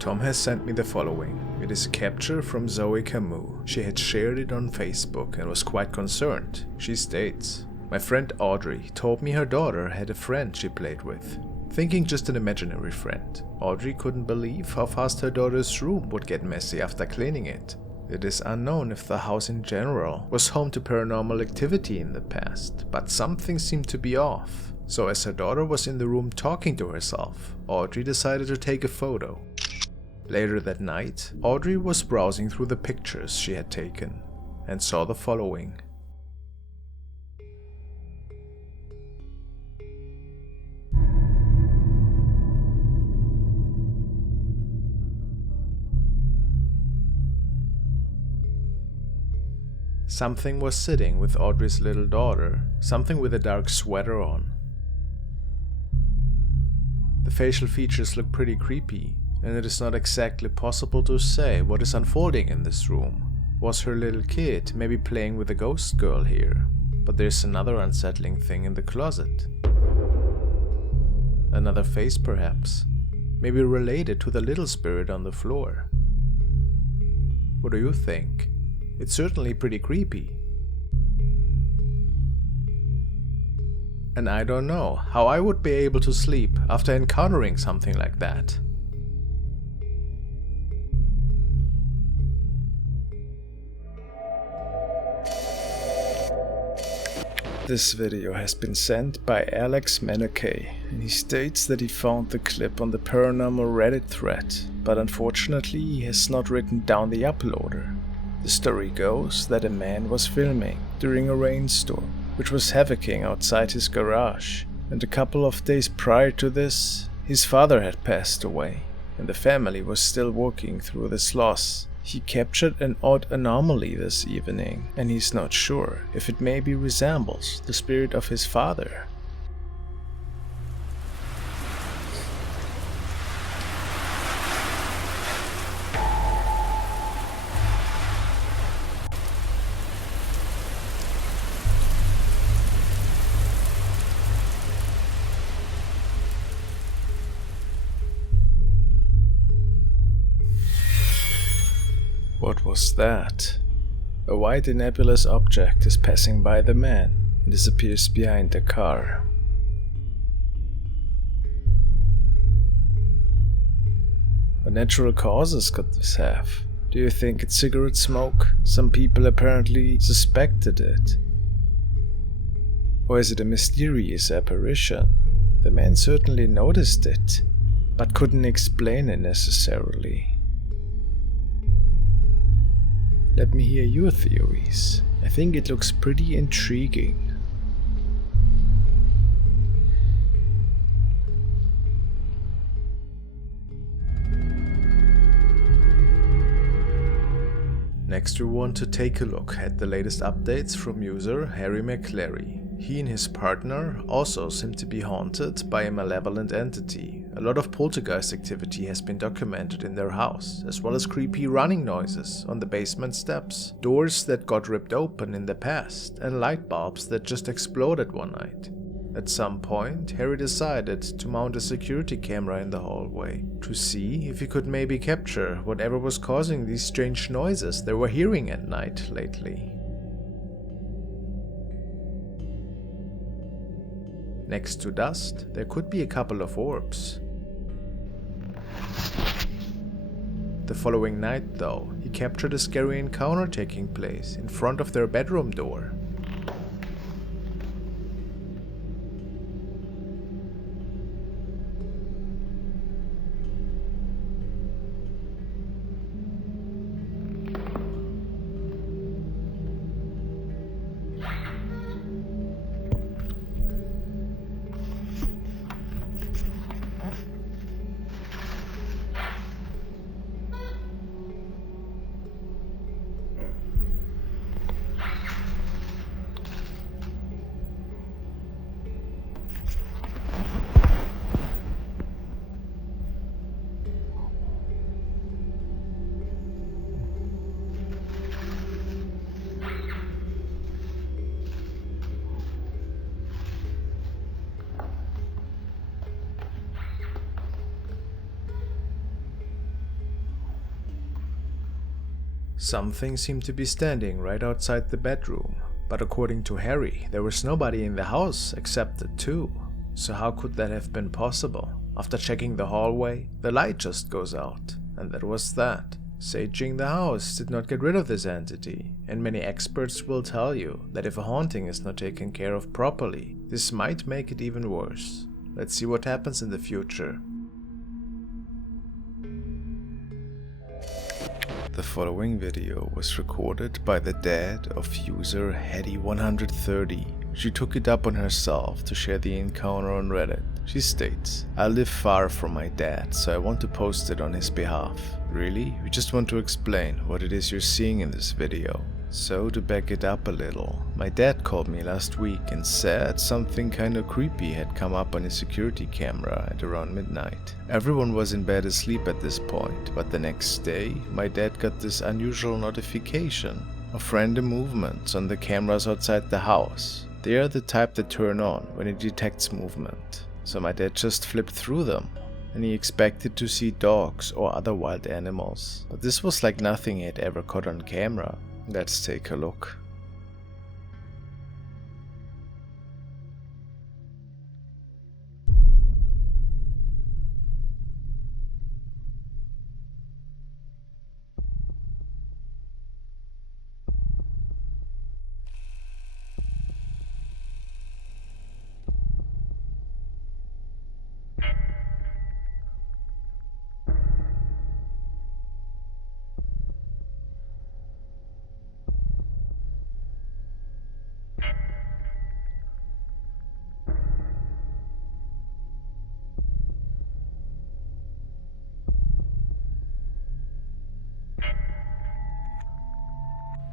Tom has sent me the following. It is a capture from Zoe Camus. She had shared it on Facebook and was quite concerned. She states, "My friend Audrey told me her daughter had a friend she played with. Thinking just an imaginary friend. Audrey couldn't believe how fast her daughter's room would get messy after cleaning it. It is unknown if the house in general was home to paranormal activity in the past, but something seemed to be off. So as her daughter was in the room talking to herself, Audrey decided to take a photo. Later that night, Audrey was browsing through the pictures she had taken and saw the following. Something was sitting with Audrey's little daughter, something with a dark sweater on. The facial features look pretty creepy, and it is not exactly possible to say what is unfolding in this room. Was her little kid maybe playing with a ghost girl here? But there's another unsettling thing in the closet. Another face perhaps, maybe related to the little spirit on the floor. What do you think? It's certainly pretty creepy. And I don't know how I would be able to sleep after encountering something like that. This video has been sent by Alex Menakay, and he states that he found the clip on the paranormal Reddit thread, but unfortunately he has not written down the uploader. The story goes that a man was filming during a rainstorm, which was havocing outside his garage, and a couple of days prior to this, his father had passed away, and the family was still working through this loss. He captured an odd anomaly this evening, and he's not sure if it maybe resembles the spirit of his father. What was that? A white and nebulous object is passing by the man and disappears behind the car. What natural causes could this have? Do you think it's cigarette smoke? Some people apparently suspected it. Or is it a mysterious apparition? The man certainly noticed it, but couldn't explain it necessarily. Let me hear your theories. I think it looks pretty intriguing. Next we want to take a look at the latest updates from user Harry McClary. He and his partner also seem to be haunted by a malevolent entity. A lot of poltergeist activity has been documented in their house, as well as creepy running noises on the basement steps, doors that got ripped open in the past, and light bulbs that just exploded one night. At some point, Harry decided to mount a security camera in the hallway to see if he could maybe capture whatever was causing these strange noises they were hearing at night lately. Next to dust, there could be a couple of orbs. The following night though, he captured a scary encounter taking place in front of their bedroom door. Something seemed to be standing right outside the bedroom, but according to Harry, there was nobody in the house except the two. So how could that have been possible? After checking the hallway, the light just goes out, and that was that. Saging the house did not get rid of this entity, and many experts will tell you that if a haunting is not taken care of properly, this might make it even worse. Let's see what happens in the future. The following video was recorded by the dad of user Hetty130. She took it up on herself to share the encounter on Reddit. She states, "I live far from my dad, so I want to post it on his behalf. Really? We just want to explain what it is you're seeing in this video. So to back it up a little, my dad called me last week and said something kinda creepy had come up on his security camera at around midnight. Everyone was in bed asleep at this point, but the next day, my dad got this unusual notification of random movements on the cameras outside the house. They are the type that turn on when it detects movement. So my dad just flipped through them, and he expected to see dogs or other wild animals. But this was like nothing he had ever caught on camera. Let's take a look."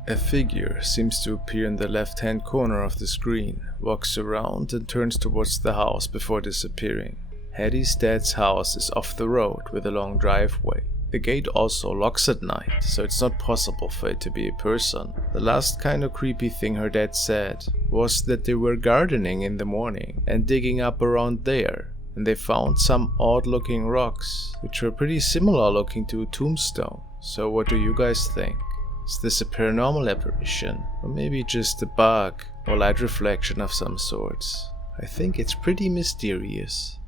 A figure seems to appear in the left-hand corner of the screen, walks around and turns towards the house before disappearing. Hetty's dad's house is off the road with a long driveway. The gate also locks at night, so it's not possible for it to be a person. The last kind of creepy thing her dad said was that they were gardening in the morning and digging up around there, and they found some odd-looking rocks, which were pretty similar looking to a tombstone. So what do you guys think? Is this a paranormal apparition, or maybe just a bug or light reflection of some sorts? I think it's pretty mysterious.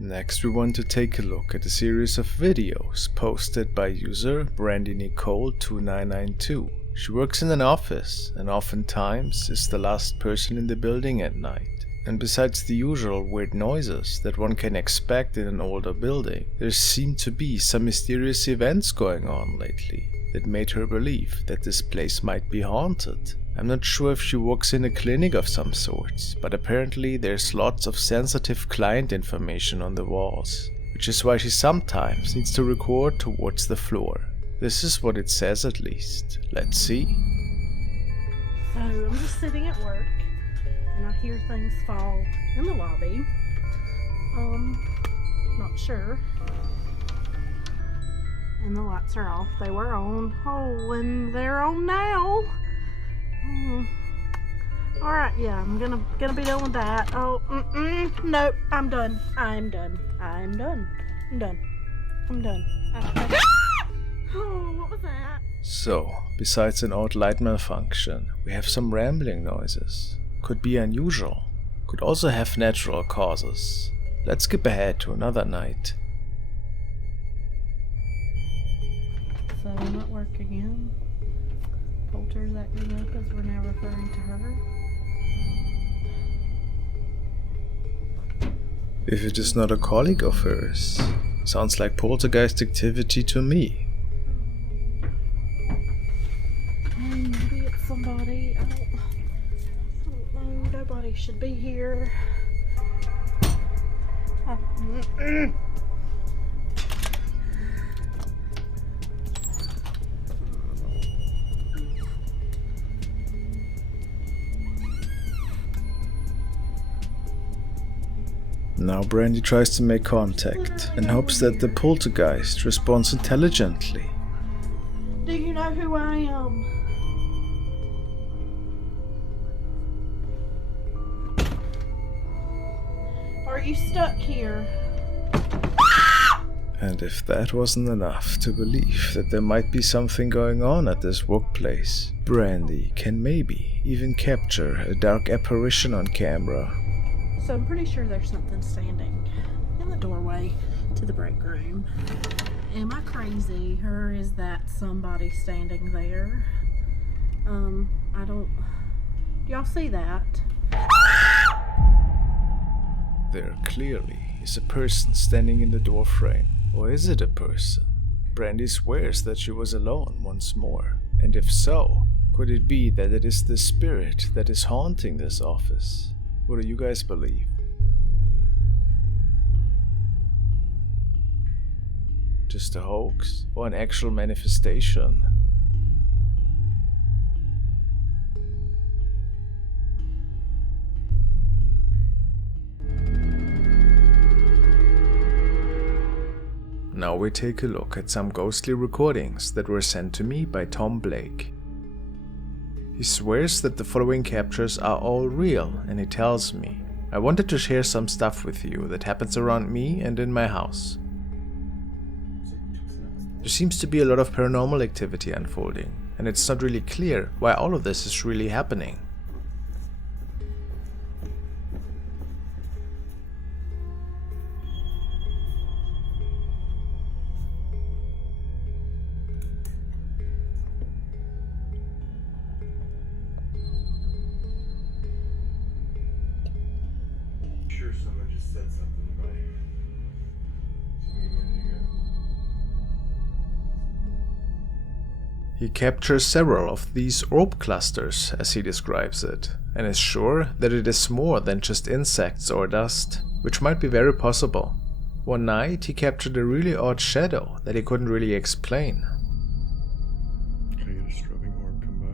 Next we want to take a look at a series of videos posted by user BrandyNicole2992. She works in an office and oftentimes is the last person in the building at night. And besides the usual weird noises that one can expect in an older building, there seem to be some mysterious events going on lately that made her believe that this place might be haunted. I'm not sure if she works in a clinic of some sorts, but apparently there's lots of sensitive client information on the walls, which is why she sometimes needs to record towards the floor. This is what it says at least. Let's see. So I'm just sitting at work, and I hear things fall in the lobby. Not sure. And the lights are off. They were on. Oh, and they're on now. Alright, yeah, I'm gonna be done with that. Oh, nope, I'm done. I'm done. Oh, what was that? So, besides an odd light malfunction, we have some rambling noises. Could be unusual. Could also have natural causes. Let's skip ahead to another night. So I'm at work again. Poulter's acting up as we're now referring to her. If it is not a colleague of hers, sounds like poltergeist activity to me. Maybe it's somebody. I don't know. Nobody should be here. Now Brandy tries to make contact and hopes that the poltergeist responds intelligently. Do you know who I am? Are you stuck here? And if that wasn't enough to believe that there might be something going on at this workplace, Brandy can maybe even capture a dark apparition on camera. So I'm pretty sure there's something standing in the doorway to the break room. Am I crazy, or is that somebody standing there? I don't... Do y'all see that? There clearly is a person standing in the doorframe. Or is it a person? Brandy swears that she was alone once more. And if so, could it be that it is the spirit that is haunting this office? What do you guys believe? Just a hoax? Or an actual manifestation? Now we take a look at some ghostly recordings that were sent to me by Tom Blake. He swears that the following captures are all real, and he tells me, I wanted to share some stuff with you that happens around me and in my house. There seems to be a lot of paranormal activity unfolding, and it's not really clear why all of this is really happening. Sure, someone just said something about you to me a minute ago. He captures several of these orb clusters, as he describes it, and is sure that it is more than just insects or dust, which might be very possible. One night he captured a really odd shadow that he couldn't really explain. Can I get a strobing orb come by?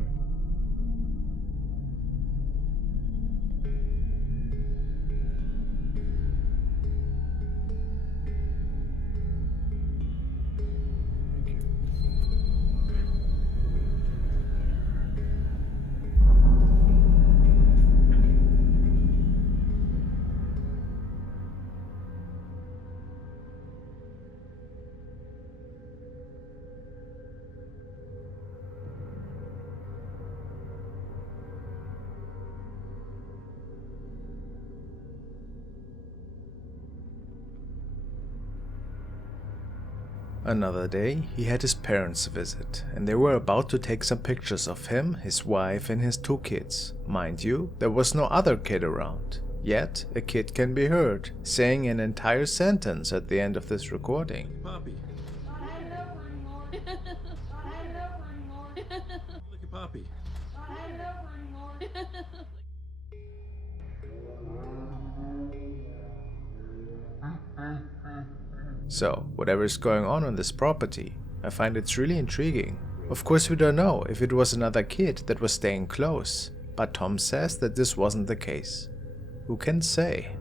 Thank you. Another day, he had his parents visit, and they were about to take some pictures of him, his wife, and his 2 kids. Mind you, there was no other kid around. Yet, a kid can be heard saying an entire sentence at the end of this recording. Poppy. Not having it over anymore. Not having it over anymore. Look at Poppy. Not having it over anymore. So, whatever is going on this property, I find it's really intriguing. Of course we don't know if it was another kid that was staying close, but Tom says that this wasn't the case. Who can say?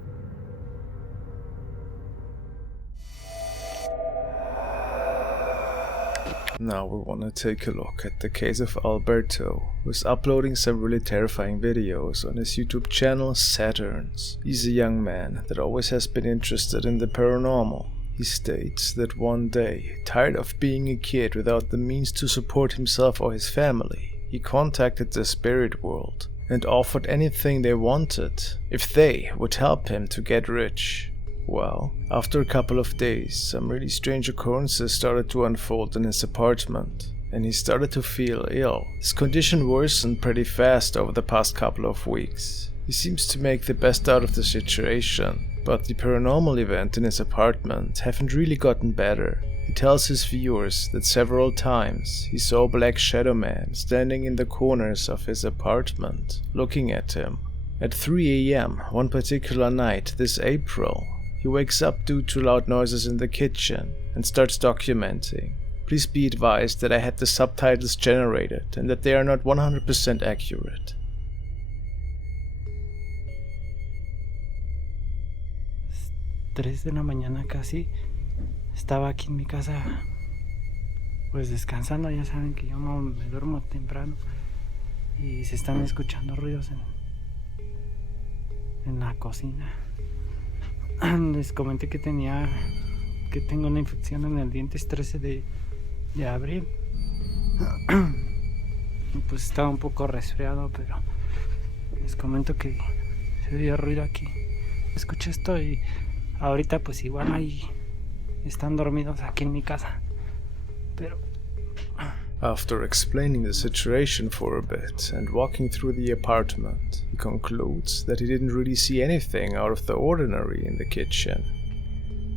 Now we want to take a look at the case of Alberto, who's uploading some really terrifying videos on his YouTube channel Saturns. He's a young man that always has been interested in the paranormal. He states that one day, tired of being a kid without the means to support himself or his family, he contacted the spirit world and offered anything they wanted if they would help him to get rich. Well, after a couple of days, some really strange occurrences started to unfold in his apartment, and he started to feel ill. His condition worsened pretty fast over the past couple of weeks. He seems to make the best out of the situation, but the paranormal event in his apartment haven't really gotten better. He tells his viewers that several times he saw a black shadow man standing in the corners of his apartment, looking at him. At 3 AM one particular night this April, he wakes up due to loud noises in the kitchen and starts documenting. Please be advised that I had the subtitles generated and that they are not 100% accurate. 3 de la mañana casi, estaba aquí en mi casa, pues descansando. Ya saben que yo no me duermo temprano y se están escuchando ruidos en la cocina. Les comenté que tenía que tengo una infección en el diente, es 13 de abril. Y pues estaba un poco resfriado, pero les comento que se oye ruido aquí. Escuché esto y ahorita pues igual ahí están dormidos aquí en mi casa. Pero After explaining the situation for a bit and walking through the apartment, he concludes that he didn't really see anything out of the ordinary in the kitchen,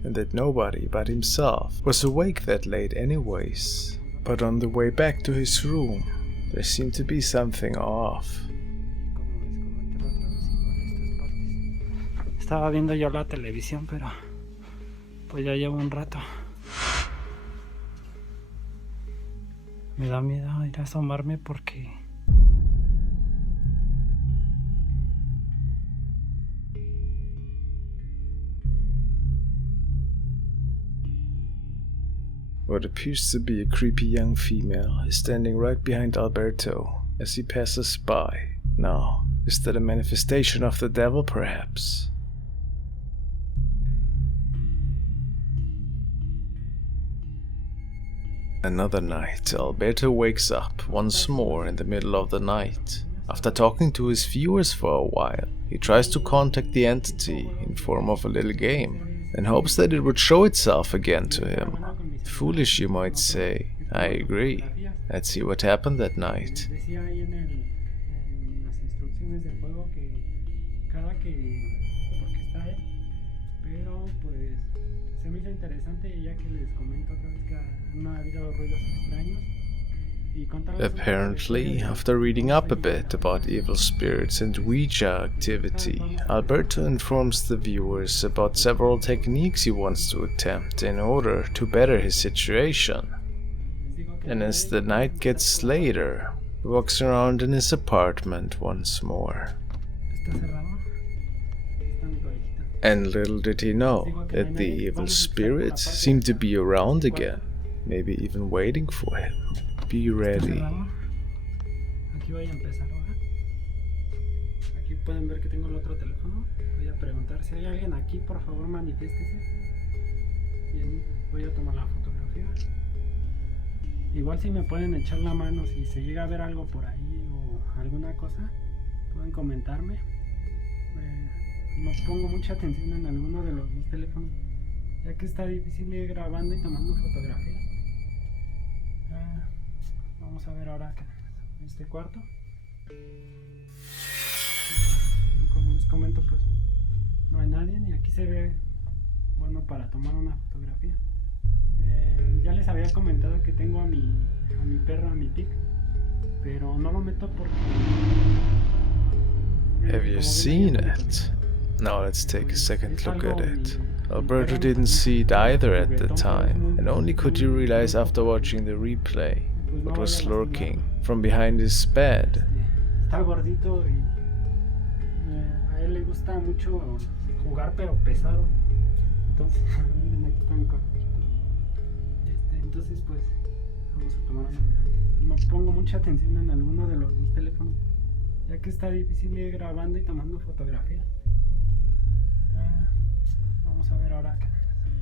and that nobody but himself was awake that late anyways. But on the way back to his room, there seemed to be something off. estaba viendo yo la televisión, pero pues ya llevo un rato. Me da miedo ir a asomarme porque What appears to be a creepy young female is standing right behind Alberto as he passes by. Now, is that a manifestation of the devil, perhaps? Another night, Alberto wakes up once more in the middle of the night. After talking to his viewers for a while, he tries to contact the entity in form of a little game and hopes that it would show itself again to him. Foolish, you might say. I agree. Let's see what happened that night. decía ahí en las instrucciones del juego que cada que porque está él, pero pues se me hizo interesante ya que les comento otra vez que no ha habido ruidos extraños. Apparently, after reading up a bit about evil spirits and Ouija activity, Alberto informs the viewers about several techniques he wants to attempt in order to better his situation. And as the night gets later, he walks around in his apartment once more. And little did he know that the evil spirits seem to be around again, maybe even waiting for him. Be ready. Aquí voy a empezar ahora. Aquí pueden ver que tengo el otro teléfono. Voy a preguntar si hay alguien aquí, por favor manifiéstese. Bien, voy a tomar la fotografía. Igual si me pueden echar la mano si se llega a ver algo por ahí o alguna cosa, pueden comentarme. No pongo mucha atención en alguno de los dos teléfonos, ya que está difícil ir grabando y tomando fotografía. Vamos a ver ahora acá, en este cuarto. Como les comento, pues no hay nadie y aquí se ve bueno para tomar una fotografía. Ya les había comentado que tengo a mi perro, a mi PACT, pero no lo meto porque... Have you seen it? Now let's take a second look at it. Alberto didn't see it either at the time, and only could he realize after watching the replay what was lurking from behind his bed. Está gordito y a él le gusta mucho jugar pero pesado. Entonces, miren aquí están cortitos. Entonces pues vamos a tomar una. No pongo mucha atención en alguno de los dos teléfonos, ya que está difícil ir grabando y tomando fotografía. Vamos a ver ahora acá,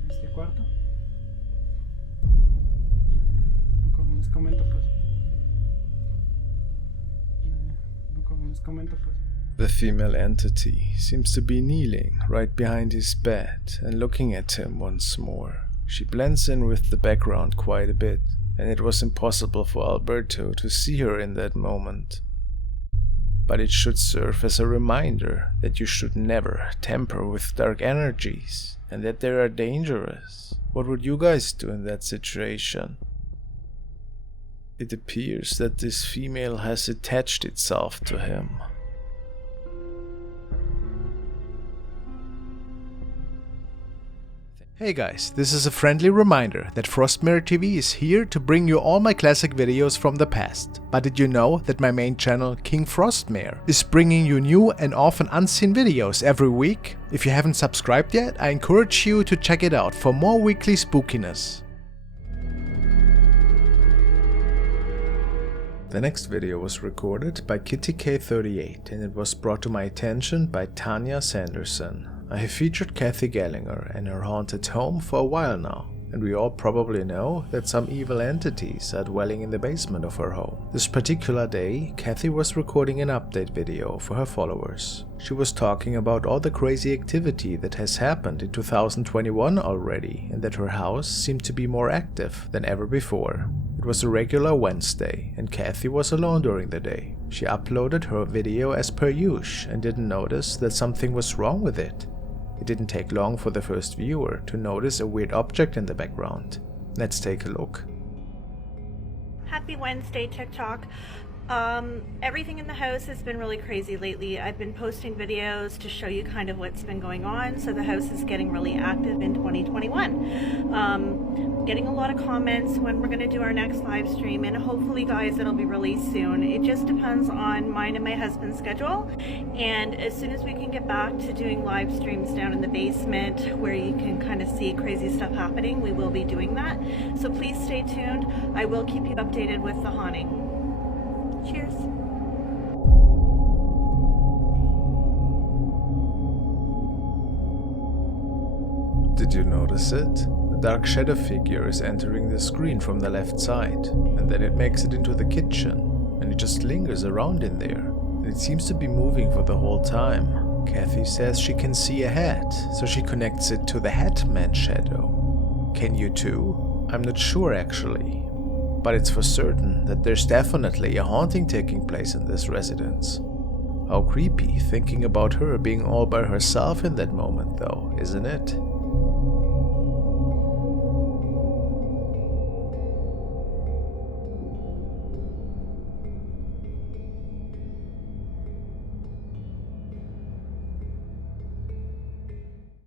en este cuarto. Como les comento pues. The female entity seems to be kneeling right behind his bed and looking at him once more. She blends in with the background quite a bit, and it was impossible for Alberto to see her in that moment. But it should serve as a reminder that you should never tamper with dark energies and that they are dangerous. What would you guys do in that situation? It appears that this female has attached itself to him. Hey guys, this is a friendly reminder that FrostmareTV is here to bring you all my classic videos from the past. But did you know that my main channel, King Frostmare, is bringing you new and often unseen videos every week? If you haven't subscribed yet, I encourage you to check it out for more weekly spookiness. The next video was recorded by Kitty K38 and it was brought to my attention by Tanya Sanderson. I have featured Kathy Gallinger and her haunted home for a while now, and we all probably know that some evil entities are dwelling in the basement of her home. This particular day, Kathy was recording an update video for her followers. She was talking about all the crazy activity that has happened in 2021 already, and that her house seemed to be more active than ever before. It was a regular Wednesday, and Kathy was alone during the day. She uploaded her video as per usual and didn't notice that something was wrong with it. It didn't take long for the first viewer to notice a weird object in the background. Let's take a look. Happy Wednesday, TikTok. Everything in the house has been really crazy lately. I've been posting videos to show you kind of what's been going on. So the house is getting really active in 2021. Getting a lot of comments when we're going to do our next live stream, and hopefully guys it'll be released soon. It just depends on mine and my husband's schedule, and as soon as we can get back to doing live streams down in the basement where you can kind of see crazy stuff happening, we will be doing that. So please stay tuned. I will keep you updated with the haunting. Cheers. Did you notice it? A dark shadow figure is entering the screen from the left side, and then it makes it into the kitchen, and it just lingers around in there, and it seems to be moving for the whole time. Kathy says she can see a hat, so she connects it to the Hatman shadow. Can you too? I'm not sure actually, but it's for certain that there's definitely a haunting taking place in this residence. How creepy thinking about her being all by herself in that moment though, isn't it?